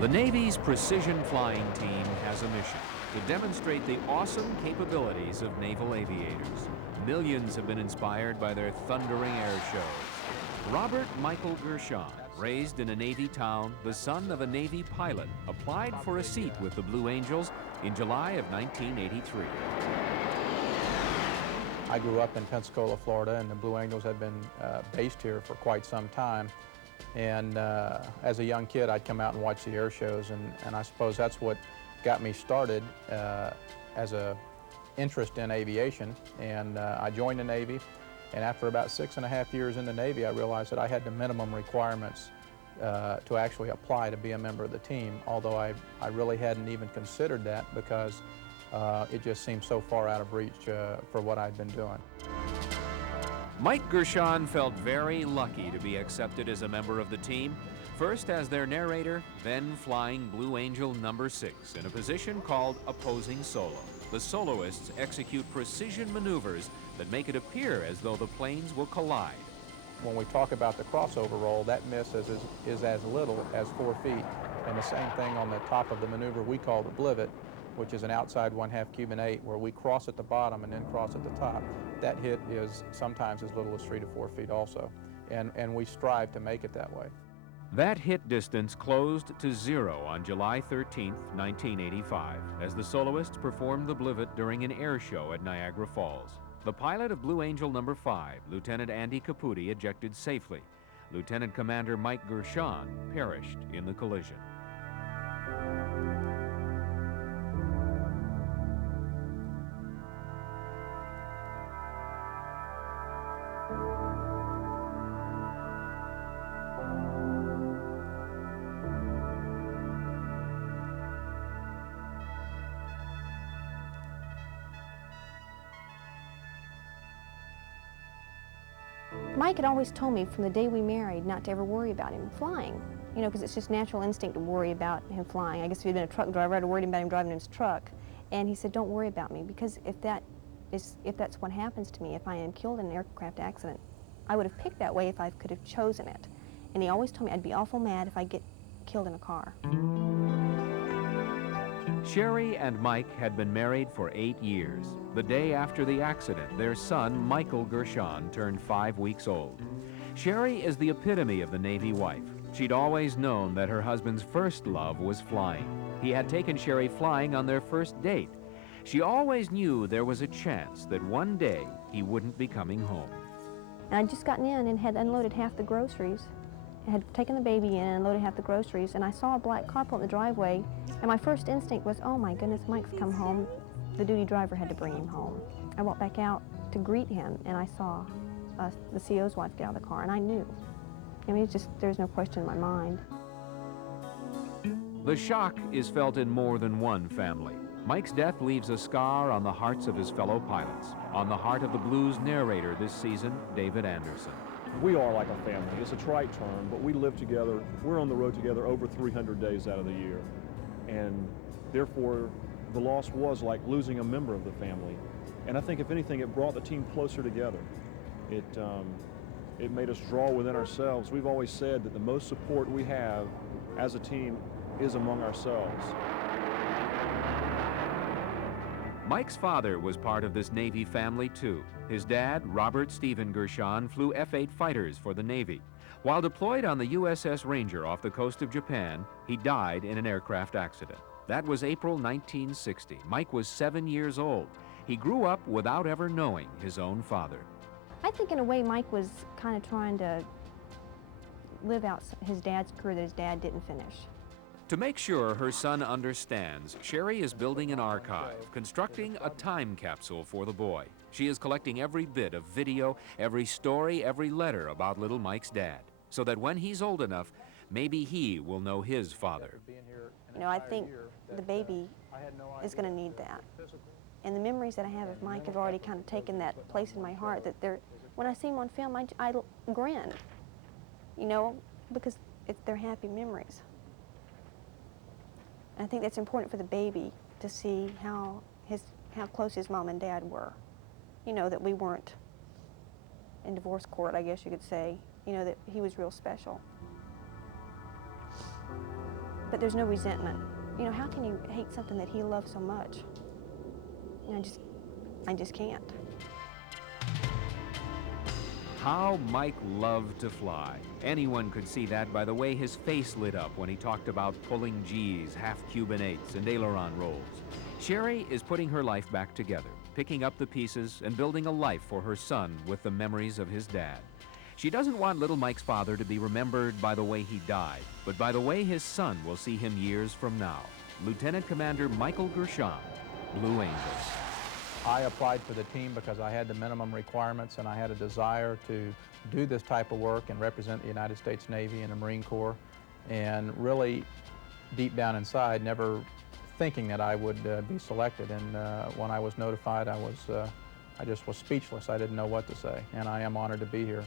The Navy's precision flying team has a mission to demonstrate the awesome capabilities of naval aviators. Millions have been inspired by their thundering air shows. Robert Michael Gershon, raised in a Navy town, the son of a Navy pilot, applied for a seat with the Blue Angels in July of 1983. I grew up in Pensacola, Florida, and the Blue Angels had been based here for quite some time. And as a young kid, I'd come out and watch the air shows, and I suppose that's what got me started as an interest in aviation. And I joined the Navy, and after about 6.5 years in the Navy, I realized that I had the minimum requirements to actually apply to be a member of the team, although I really hadn't even considered that because it just seemed so far out of reach for what I'd been doing. Mike Gershon felt very lucky to be accepted as a member of the team, first as their narrator, then flying Blue Angel number 6 in a position called opposing solo. The soloists execute precision maneuvers that make it appear as though the planes will collide. When we talk about the crossover roll, that miss is as little as 4 feet. And the same thing on the top of the maneuver we call the blivet, which is an outside 1/2 Cuban 8, where we cross at the bottom and then cross at the top. That hit is sometimes as little as 3 to 4 feet also, and we strive to make it that way. That hit distance closed to 0 on July 13, 1985, as the soloists performed the blivet during an air show at Niagara Falls. The pilot of Blue Angel number 5, Lieutenant Andy Caputi, ejected safely. Lieutenant Commander Mike Gershon perished in the collision. Mike had always told me from the day we married not to ever worry about him flying, you know, because it's just natural instinct to worry about him flying. I guess if he'd been a truck driver, I'd have worried about him driving his truck. And he said, don't worry about me, because if that's what happens to me, if I am killed in an aircraft accident, I would have picked that way if I could have chosen it. And he always told me I'd be awful mad if I get killed in a car. Sherri and Mike had been married for 8 years. The day after the accident, their son, Michael Gershon, turned 5 weeks old. Sherri is the epitome of the Navy wife. She'd always known that her husband's first love was flying. He had taken Sherri flying on their first date. She always knew there was a chance that one day he wouldn't be coming home. And I'd just gotten in and had unloaded half the groceries. I had taken the baby in and unloaded half the groceries, and I saw a black car pull in the driveway, and my first instinct was, oh my goodness, Mike's come home. The duty driver had to bring him home. I walked back out to greet him, and I saw the CO's wife get out of the car, and I knew. I mean, it's just, there's no question in my mind. The shock is felt in more than one family. Mike's death leaves a scar on the hearts of his fellow pilots, on the heart of the Blues narrator this season, David Anderson. We are like a family. It's a trite term, but we live together. We're on the road together over 300 days out of the year. And therefore, the loss was like losing a member of the family. And I think, if anything, it brought the team closer together. It made us draw within ourselves. We've always said that the most support we have as a team is among ourselves. Mike's father was part of this Navy family too. His dad, Robert Stephen Gershon, flew F-8 fighters for the Navy. While deployed on the USS Ranger off the coast of Japan, he died in an aircraft accident. That was April 1960. Mike was 7 years old. He grew up without ever knowing his own father. I think in a way Mike was kind of trying to live out his dad's career that his dad didn't finish. To make sure her son understands, Sherri is building an archive, constructing a time capsule for the boy. She is collecting every bit of video, every story, every letter about little Mike's dad, so that when he's old enough, maybe he will know his father. You know, I think the baby is going to need that. And the memories that I have of Mike have already kind of taken that place in my heart that when I see him on film, I grin, you know, because they're happy memories. I think that's important for the baby to see how close his mom and dad were. You know, that we weren't in divorce court, I guess you could say. You know, that he was real special. but there's no resentment. You know, how can you hate something that he loves so much? You know, I just can't. How Mike loved to fly. Anyone could see that by the way his face lit up when he talked about pulling G's, half-Cuban 8s, and aileron rolls. Sherri is putting her life back together, picking up the pieces and building a life for her son with the memories of his dad. She doesn't want little Mike's father to be remembered by the way he died, but by the way his son will see him years from now. Lieutenant Commander Michael Gershon, Blue Angels. I applied for the team because I had the minimum requirements and I had a desire to do this type of work and represent the United States Navy and the Marine Corps, and really deep down inside never thinking that I would be selected. And when I was notified, I just was speechless. I didn't know what to say, and I am honored to be here.